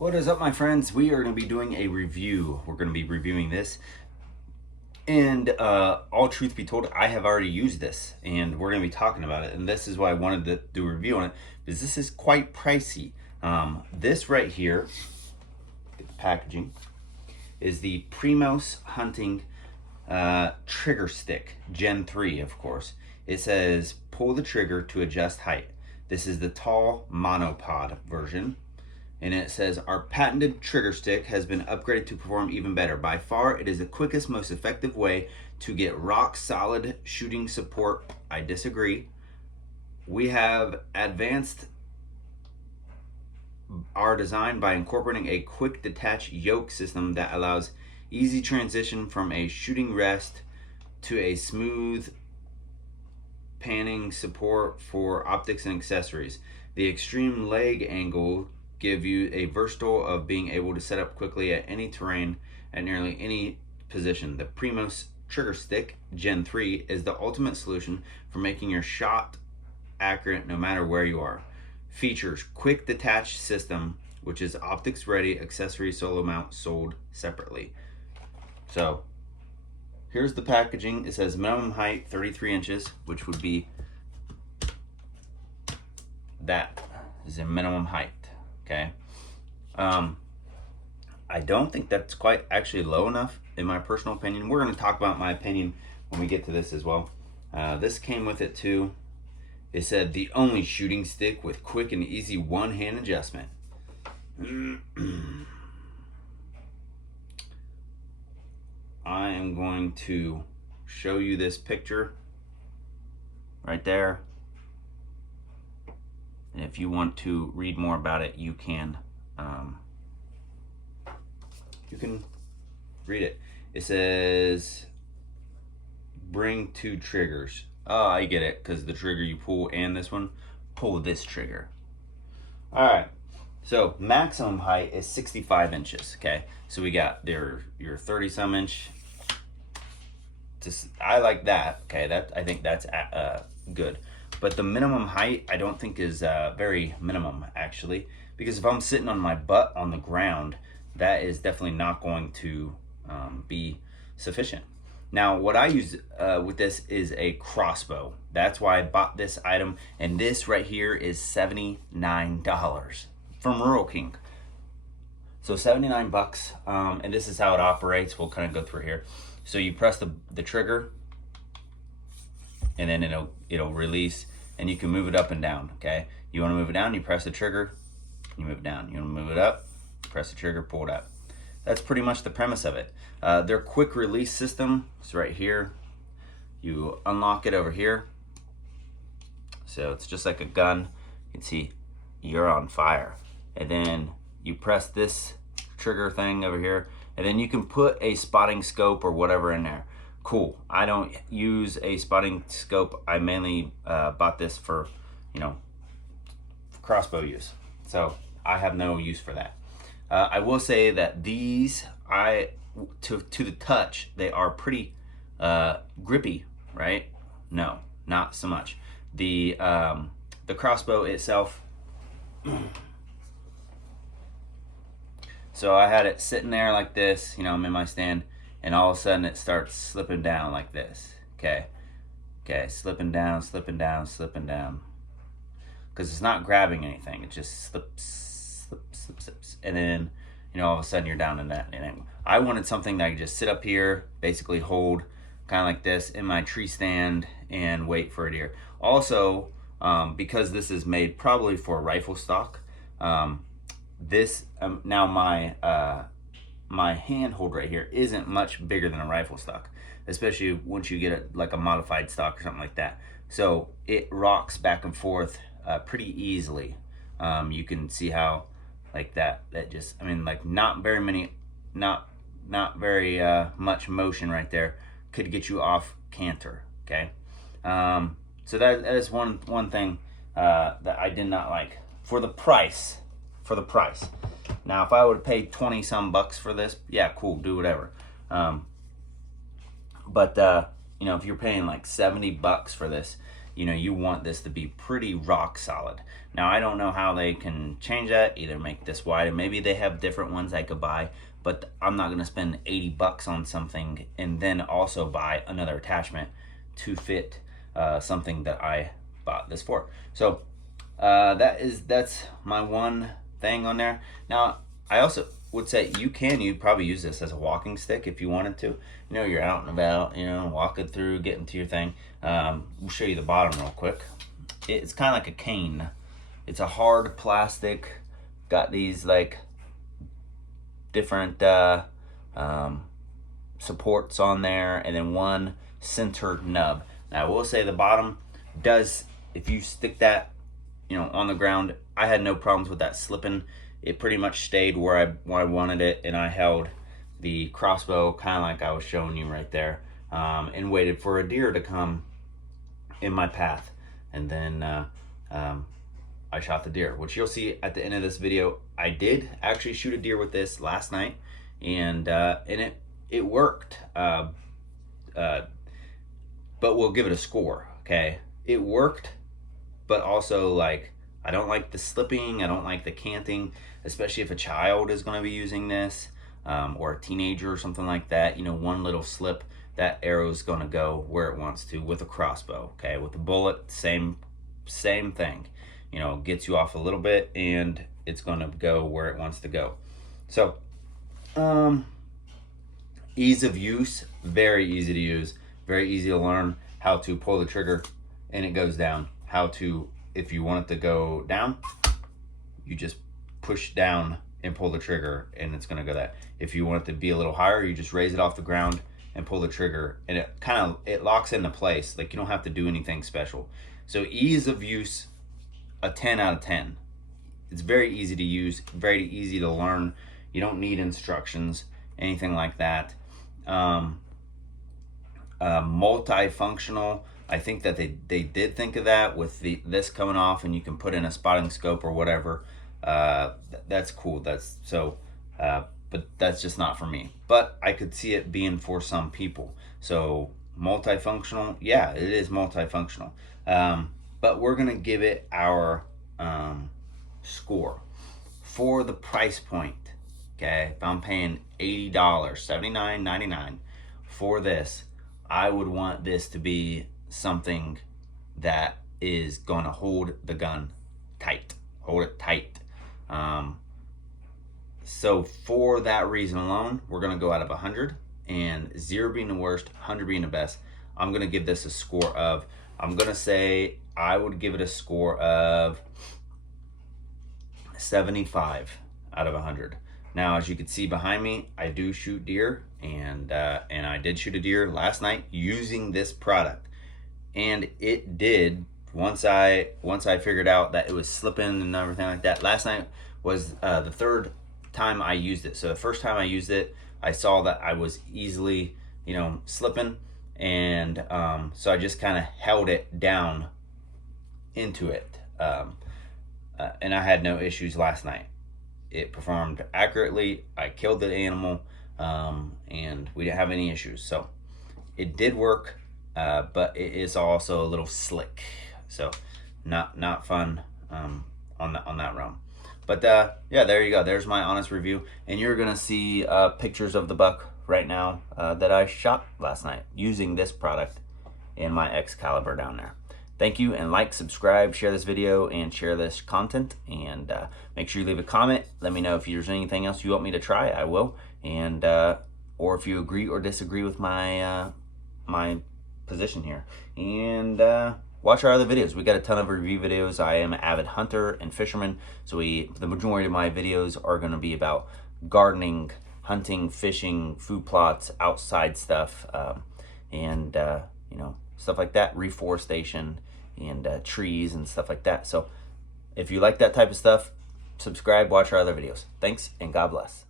What is up, my friends? We are going to be doing a review. We're going to be reviewing this. And all truth be told, I have already used this and we're going to be talking about it. And this is why I wanted to do a review on it, because this is quite pricey. This right here, the packaging, is the Primos hunting trigger stick, Gen 3, of course. It says pull the trigger to adjust height. This is the tall monopod version. And it says, our patented trigger stick has been upgraded to perform even better. By far, it is the quickest, most effective way to get rock solid shooting support. I disagree. We have advanced our design by incorporating a quick detach yoke system that allows easy transition from a shooting rest to a smooth panning support for optics and accessories. The extreme leg angle give you a versatile of being able to set up quickly at any terrain at nearly any position. The Primos Trigger Stick Gen 3 is the ultimate solution for making your shot accurate no matter where you are. Features quick detach system, which is optics ready, accessory solo mount sold separately. So here's the packaging. It says minimum height 33 inches, which would be, that is a minimum height. Okay. I don't think that's quite actually low enough, in my personal opinion. We're going to talk about my opinion when we get to this as well. This came with it too. It said the only shooting stick with quick and easy one-hand adjustment. I am going to show you this picture right there. And if you want to read more about it, you can read it. It says bring two triggers. Oh, I get it, because the trigger you pull and this one, pull this trigger. All right, so maximum height is 65 inches. Okay, so we got your 30 some inch. I like that. Okay, that I think that's good. But the minimum height, I don't think is very minimum, actually. Because if I'm sitting on my butt on the ground, that is definitely not going to be sufficient. Now, what I use with this is a crossbow. That's why I bought this item. And this right here is $79 from Rural King. So 79 bucks. And this is how it operates. We'll kind of go through here. So you press the trigger, and then it'll release, and you can move it up and down. Okay, you want to move it down, you press the trigger, you move it down. You want to move it up, press the trigger, pull it up. That's pretty much the premise of it. Their quick release system is right here. You unlock it over here, so it's just like a gun. You can see you're on fire, and then you press this trigger thing over here, and then you can put a spotting scope or whatever in there. Cool. I don't use a spotting scope. I mainly bought this for, crossbow use. So I have no use for that. I will say that these, to the touch, they are pretty grippy, right? No, not so much. The crossbow itself. So I had it sitting there like this, I'm in my stand, and all of a sudden it starts slipping down like this. Okay, slipping down, slipping down, slipping down. Because it's not grabbing anything, it just slips, and then all of a sudden you're down in that. And I wanted something that I could just sit up here, basically hold, kind of like this, in my tree stand and wait for a deer. Also, because this is made probably for rifle stock, this now my handhold right here isn't much bigger than a rifle stock, especially once you get like a modified stock or something like that. So it rocks back and forth pretty easily. You can see how like that just, like not very much motion right there could get you off canter. Okay, so that is one thing that I did not like for the price. Now, if I would have paid 20 some bucks for this, yeah, cool, do whatever. But if you're paying like 70 bucks for this, you know, you want this to be pretty rock solid. Now, I don't know how they can change that, either make this wider. Maybe they have different ones I could buy, but I'm not gonna spend 80 bucks on something and then also buy another attachment to fit something that I bought this for. So that's my one thing on there. Now, I also would say you'd probably use this as a walking stick if you wanted to. You know, you're out and about, you know, walking through, getting to your thing. We'll show you the bottom real quick. It's kind of like a cane. It's a hard plastic, got these like different supports on there, and then one center nub. Now, I will say the bottom does, if you stick that, you know, on the ground, I had no problems with that slipping. It pretty much stayed where I wanted it, and I held the crossbow kind of like I was showing you right there, and waited for a deer to come in my path, and then I shot the deer, which you'll see at the end of this video. I did actually shoot a deer with this last night, and it worked. But we'll give it a score, okay? It worked, but also, like, I don't like the slipping, I don't like the canting, especially if a child is gonna be using this, or a teenager or something like that. You know, one little slip, that arrow's gonna go where it wants to with a crossbow, okay? With a bullet, same thing. You know, gets you off a little bit and it's gonna go where it wants to go. So, ease of use, very easy to use, very easy to learn how to pull the trigger and it goes down. How to, if you want it to go down, you just push down and pull the trigger and it's gonna go that. If you want it to be a little higher, you just raise it off the ground and pull the trigger, and it locks into place. Like, you don't have to do anything special. So ease of use, a 10 out of 10. It's very easy to use, very easy to learn. You don't need instructions, anything like that. Multifunctional. I think that they did think of that with this coming off, and you can put in a spotting scope or whatever. That's cool. But that's just not for me. But I could see it being for some people. So multifunctional, yeah, it is multifunctional. But we're gonna give it our score for the price point. Okay, if I'm paying $80, $79.99 for this, I would want this to be something that is gonna hold the gun tight, hold it tight. So for that reason alone, we're gonna go out of 100, and 0 being the worst, 100 being the best. I'm gonna give this a score of, I'm gonna say I would give it a score of 75 out of 100. Now, as you can see behind me, I do shoot deer, and I did shoot a deer last night using this product, and it did. Once I figured out that it was slipping and everything like that. Last night was the third time I used it. So the first time I used it, I saw that I was easily, you know, slipping, and so I just kind of held it down into it, and I had no issues last night. It performed accurately. I killed the animal, and we didn't have any issues. So it did work, but it is also a little slick. So not fun on that realm. But yeah, there you go. There's my honest review, and you're gonna see pictures of the buck right now that I shot last night using this product in my Excalibur down there. Thank you, and like, subscribe, share this video, and share this content, and make sure you leave a comment. Let me know if there's anything else you want me to try. I will, and or if you agree or disagree with my my position here. And watch our other videos. We got a ton of review videos. I am an avid hunter and fisherman, so the majority of my videos are going to be about gardening, hunting, fishing, food plots, outside stuff, and you know, stuff like that, reforestation, and trees and stuff like that. So if you like that type of stuff, subscribe, watch our other videos. Thanks, and God bless.